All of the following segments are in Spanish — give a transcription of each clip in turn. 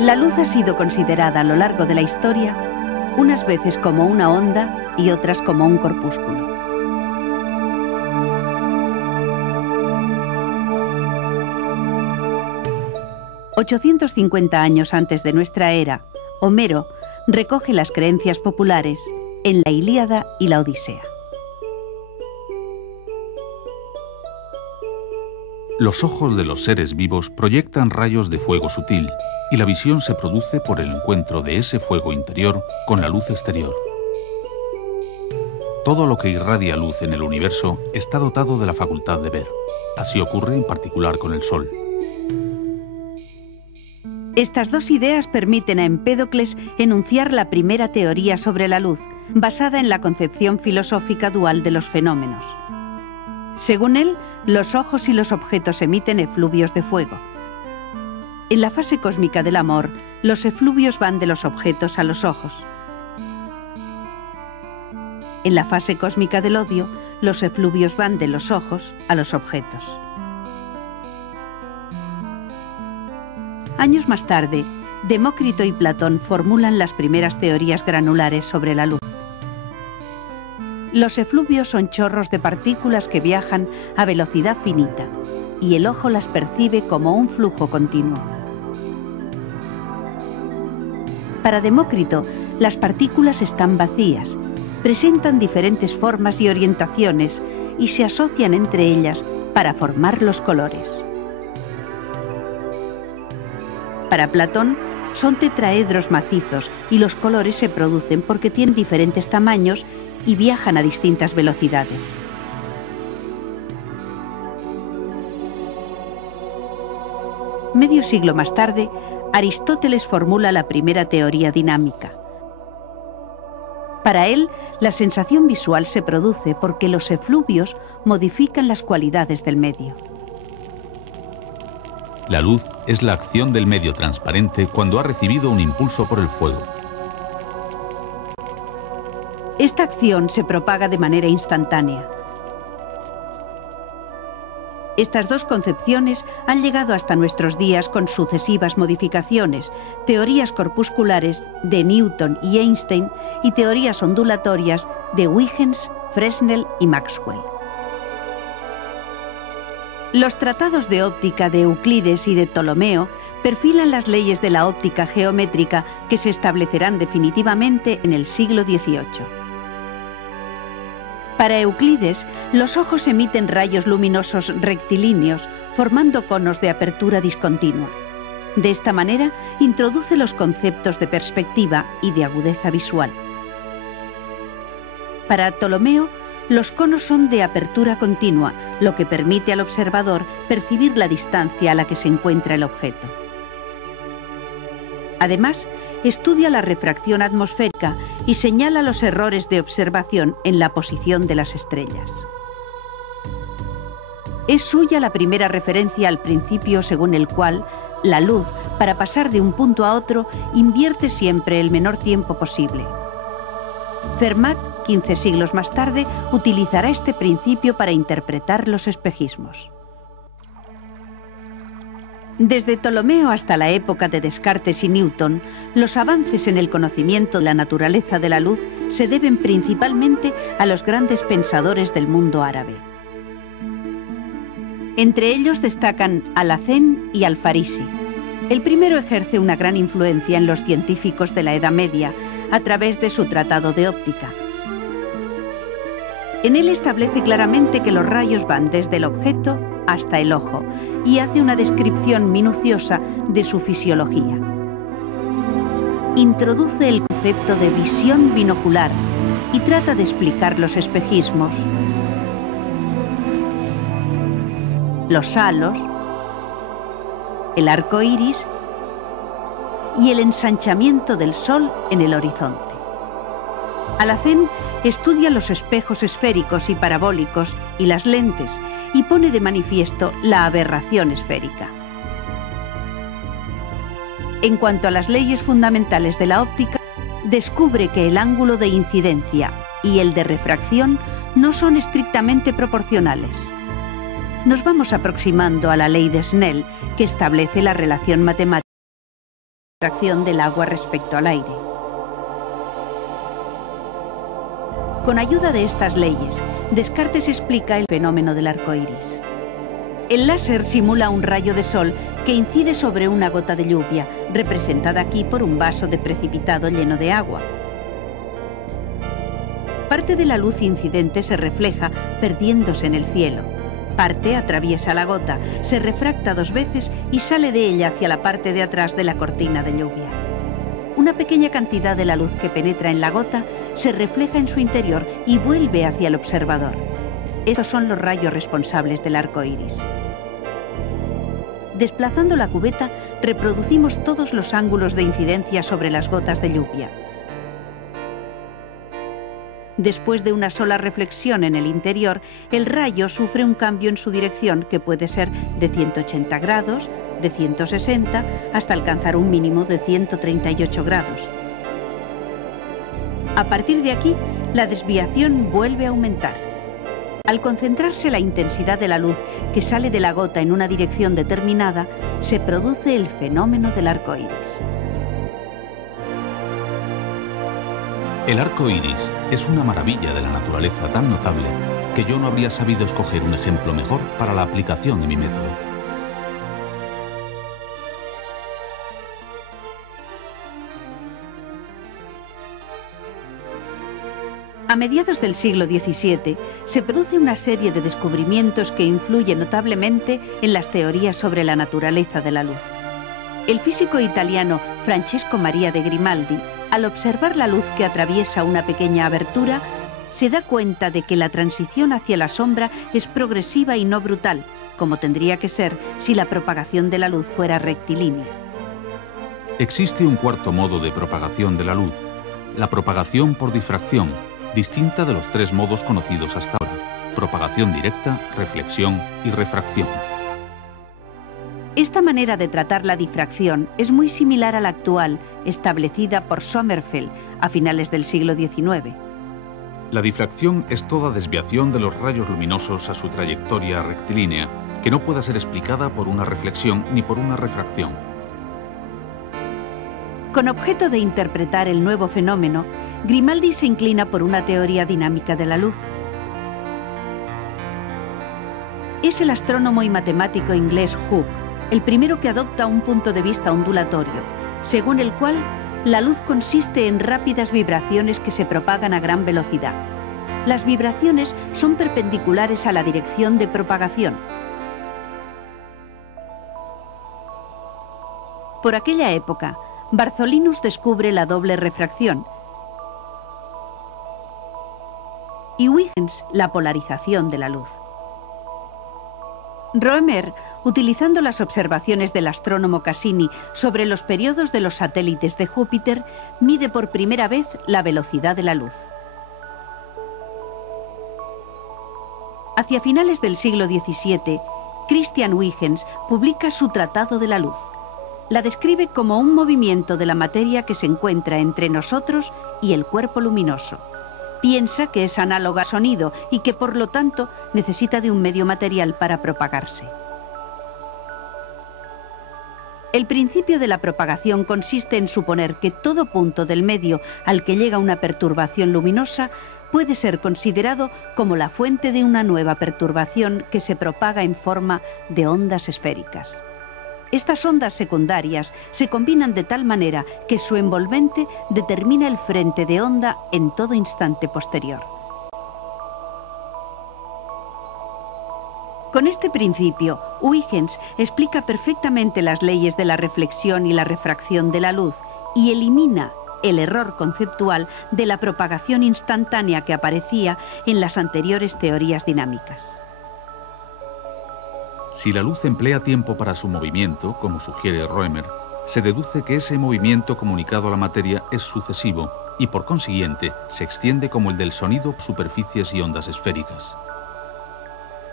La luz ha sido considerada a lo largo de la historia unas veces como una onda y otras como un corpúsculo. «850 años antes de nuestra era, Homero recoge las creencias populares en la Ilíada y la Odisea. Los ojos de los seres vivos proyectan rayos de fuego sutil y la visión se produce por el encuentro de ese fuego interior con la luz exterior. Todo lo que irradia luz en el universo está dotado de la facultad de ver. Así ocurre en particular con el Sol. Estas dos ideas permiten a Empédocles enunciar la primera teoría sobre la luz, basada en la concepción filosófica dual de los fenómenos. Según él, los ojos y los objetos emiten efluvios de fuego. En la fase cósmica del amor, los efluvios van de los objetos a los ojos. En la fase cósmica del odio, los efluvios van de los ojos a los objetos. Años más tarde, Demócrito y Platón formulan las primeras teorías granulares sobre la luz. Los efluvios son chorros de partículas que viajan a velocidad finita y el ojo las percibe como un flujo continuo. Para Demócrito, las partículas están vacías, presentan diferentes formas y orientaciones y se asocian entre ellas para formar los colores. Para Platón, son tetraedros macizos y los colores se producen porque tienen diferentes tamaños y viajan a distintas velocidades. Medio siglo más tarde, Aristóteles formula la primera teoría dinámica. Para él, la sensación visual se produce porque los efluvios modifican las cualidades del medio. La luz es la acción del medio transparente cuando ha recibido un impulso por el fuego. Esta acción se propaga de manera instantánea. Estas dos concepciones han llegado hasta nuestros días con sucesivas modificaciones, teorías corpusculares de Newton y Einstein y teorías ondulatorias de Huygens, Fresnel y Maxwell. Los tratados de óptica de Euclides y de Ptolomeo perfilan las leyes de la óptica geométrica que se establecerán definitivamente en el siglo XVIII. Para Euclides, los ojos emiten rayos luminosos rectilíneos, formando conos de apertura discontinua. De esta manera, introduce los conceptos de perspectiva y de agudeza visual. Para Ptolomeo, los conos son de apertura continua, lo que permite al observador percibir la distancia a la que se encuentra el objeto. Además, estudia la refracción atmosférica y señala los errores de observación en la posición de las estrellas. Es suya la primera referencia al principio según el cual la luz, para pasar de un punto a otro, invierte siempre el menor tiempo posible. Fermat, 15 siglos más tarde, utilizará este principio para interpretar los espejismos. Desde Ptolomeo hasta la época de Descartes y Newton, los avances en el conocimiento de la naturaleza de la luz se deben principalmente a los grandes pensadores del mundo árabe. Entre ellos destacan Alhacén y Al-Farisi. El primero ejerce una gran influencia en los científicos de la Edad Media a través de su tratado de óptica. En él establece claramente que los rayos van desde el objeto hasta el ojo y hace una descripción minuciosa de su fisiología. Introduce el concepto de visión binocular y trata de explicar los espejismos, los halos, el arco iris y el ensanchamiento del sol en el horizonte. Alhacén estudia los espejos esféricos y parabólicos y las lentes y pone de manifiesto la aberración esférica. En cuanto a las leyes fundamentales de la óptica, descubre que el ángulo de incidencia y el de refracción no son estrictamente proporcionales. Nos vamos aproximando a la ley de Snell, que establece la relación matemática refracción del agua respecto al aire. Con ayuda de estas leyes, Descartes explica el fenómeno del arco iris. El láser simula un rayo de sol que incide sobre una gota de lluvia, representada aquí por un vaso de precipitado lleno de agua. Parte de la luz incidente se refleja perdiéndose en el cielo. Parte atraviesa la gota, se refracta 2 veces y sale de ella hacia la parte de atrás de la cortina de lluvia. Una pequeña cantidad de la luz que penetra en la gota se refleja en su interior y vuelve hacia el observador. Estos son los rayos responsables del arco iris. Desplazando la cubeta, reproducimos todos los ángulos de incidencia sobre las gotas de lluvia. Después de una sola reflexión en el interior, el rayo sufre un cambio en su dirección que puede ser de 180 grados, de 160, hasta alcanzar un mínimo de 138 grados. A partir de aquí, la desviación vuelve a aumentar. Al concentrarse la intensidad de la luz que sale de la gota en una dirección determinada, se produce el fenómeno del arco iris. El arco iris es una maravilla de la naturaleza tan notable que yo no habría sabido escoger un ejemplo mejor para la aplicación de mi método. A mediados del siglo XVII se produce una serie de descubrimientos que influyen notablemente en las teorías sobre la naturaleza de la luz. El físico italiano Francesco Maria de Grimaldi, al observar la luz que atraviesa una pequeña abertura, se da cuenta de que la transición hacia la sombra es progresiva y no brutal, como tendría que ser si la propagación de la luz fuera rectilínea. Existe un cuarto modo de propagación de la luz, la propagación por difracción, distinta de los 3 modos conocidos hasta ahora: propagación directa, reflexión y refracción. Esta manera de tratar la difracción es muy similar a la actual, establecida por Sommerfeld a finales del siglo XIX. La difracción es toda desviación de los rayos luminosos a su trayectoria rectilínea, que no pueda ser explicada por una reflexión ni por una refracción. Con objeto de interpretar el nuevo fenómeno, Grimaldi se inclina por una teoría dinámica de la luz. Es el astrónomo y matemático inglés Hooke el primero que adopta un punto de vista ondulatorio, según el cual la luz consiste en rápidas vibraciones que se propagan a gran velocidad. Las vibraciones son perpendiculares a la dirección de propagación. Por aquella época, Bartholinus descubre la doble refracción y Huygens la polarización de la luz. Roemer, utilizando las observaciones del astrónomo Cassini sobre los periodos de los satélites de Júpiter, mide por primera vez la velocidad de la luz. Hacia finales del siglo XVII, Christian Huygens publica su Tratado de la Luz. La describe como un movimiento de la materia que se encuentra entre nosotros y el cuerpo luminoso. Piensa que es análoga al sonido y que por lo tanto necesita de un medio material para propagarse. El principio de la propagación consiste en suponer que todo punto del medio al que llega una perturbación luminosa puede ser considerado como la fuente de una nueva perturbación que se propaga en forma de ondas esféricas. Estas ondas secundarias se combinan de tal manera que su envolvente determina el frente de onda en todo instante posterior. Con este principio, Huygens explica perfectamente las leyes de la reflexión y la refracción de la luz y elimina el error conceptual de la propagación instantánea que aparecía en las anteriores teorías dinámicas. Si la luz emplea tiempo para su movimiento, como sugiere Roemer, se deduce que ese movimiento comunicado a la materia es sucesivo y, por consiguiente, se extiende como el del sonido, superficies y ondas esféricas.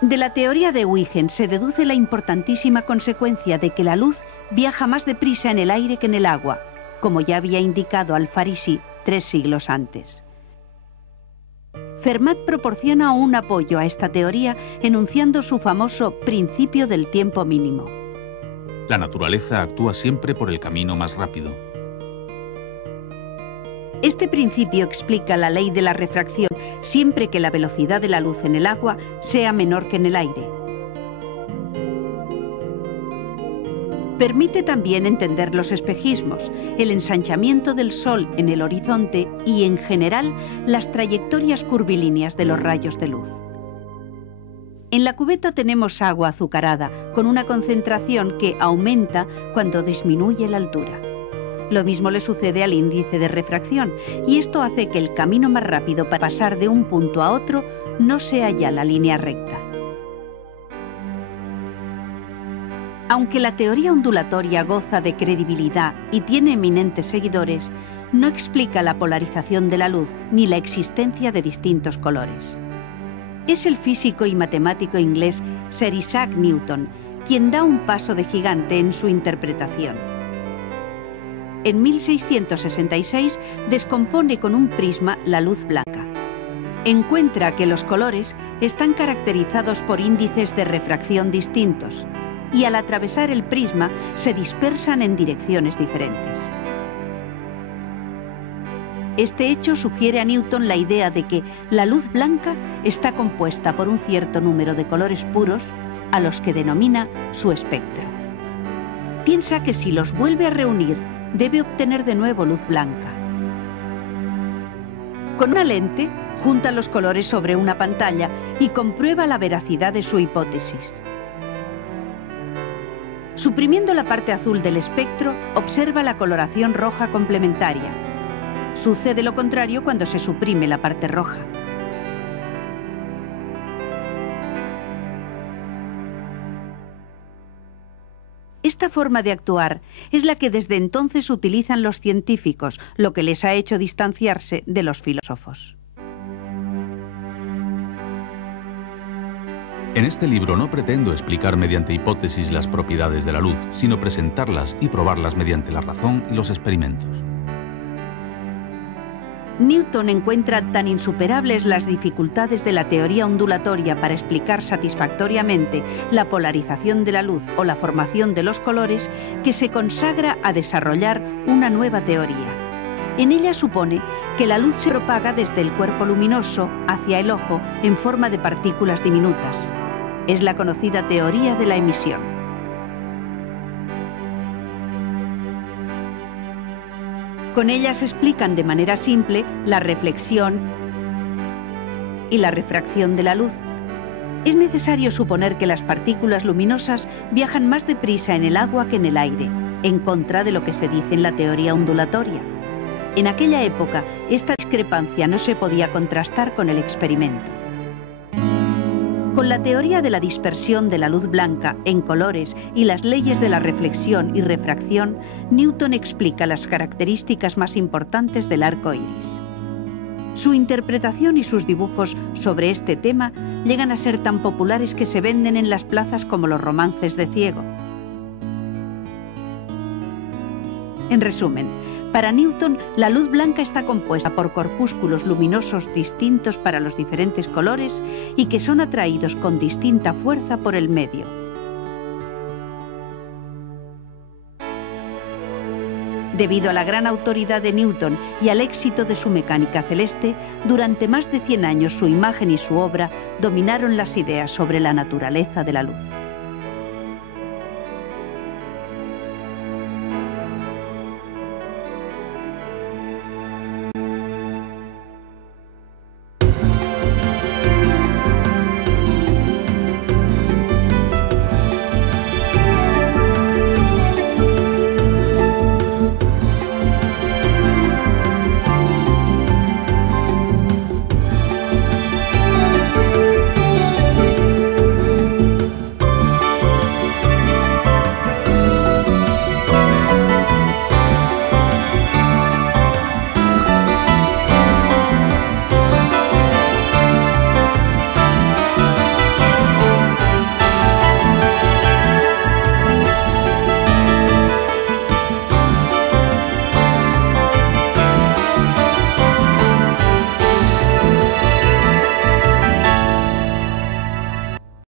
De la teoría de Huygens se deduce la importantísima consecuencia de que la luz viaja más deprisa en el aire que en el agua, como ya había indicado Alfarisi 3 siglos antes. Fermat proporciona un apoyo a esta teoría enunciando su famoso principio del tiempo mínimo. La naturaleza actúa siempre por el camino más rápido. Este principio explica la ley de la refracción siempre que la velocidad de la luz en el agua sea menor que en el aire. Permite también entender los espejismos, el ensanchamiento del Sol en el horizonte y, en general, las trayectorias curvilíneas de los rayos de luz. En la cubeta tenemos agua azucarada, con una concentración que aumenta cuando disminuye la altura. Lo mismo le sucede al índice de refracción, y esto hace que el camino más rápido para pasar de un punto a otro no sea ya la línea recta. Aunque la teoría ondulatoria goza de credibilidad y tiene eminentes seguidores, no explica la polarización de la luz ni la existencia de distintos colores. Es el físico y matemático inglés Sir Isaac Newton quien da un paso de gigante en su interpretación. En 1666 descompone con un prisma la luz blanca. Encuentra que los colores están caracterizados por índices de refracción distintos y al atravesar el prisma se dispersan en direcciones diferentes. Este hecho sugiere a Newton la idea de que la luz blanca está compuesta por un cierto número de colores puros, a los que denomina su espectro. Piensa que si los vuelve a reunir, debe obtener de nuevo luz blanca. Con una lente, junta los colores sobre una pantalla y comprueba la veracidad de su hipótesis. Suprimiendo la parte azul del espectro, observa la coloración roja complementaria. Sucede lo contrario cuando se suprime la parte roja. Esta forma de actuar es la que desde entonces utilizan los científicos, lo que les ha hecho distanciarse de los filósofos. En este libro no pretendo explicar mediante hipótesis las propiedades de la luz, sino presentarlas y probarlas mediante la razón y los experimentos. Newton encuentra tan insuperables las dificultades de la teoría ondulatoria para explicar satisfactoriamente la polarización de la luz o la formación de los colores que se consagra a desarrollar una nueva teoría. En ella supone que la luz se propaga desde el cuerpo luminoso hacia el ojo en forma de partículas diminutas. Es la conocida teoría de la emisión. Con ella se explican de manera simple la reflexión y la refracción de la luz. Es necesario suponer que las partículas luminosas viajan más deprisa en el agua que en el aire, en contra de lo que se dice en la teoría ondulatoria. En aquella época, esta discrepancia no se podía contrastar con el experimento. Con la teoría de la dispersión de la luz blanca en colores y las leyes de la reflexión y refracción, Newton explica las características más importantes del arco iris. Su interpretación y sus dibujos sobre este tema llegan a ser tan populares que se venden en las plazas como los romances de Ciego. En resumen, para Newton, la luz blanca está compuesta por corpúsculos luminosos distintos para los diferentes colores y que son atraídos con distinta fuerza por el medio. Debido a la gran autoridad de Newton y al éxito de su mecánica celeste, durante más de 100 años su imagen y su obra dominaron las ideas sobre la naturaleza de la luz.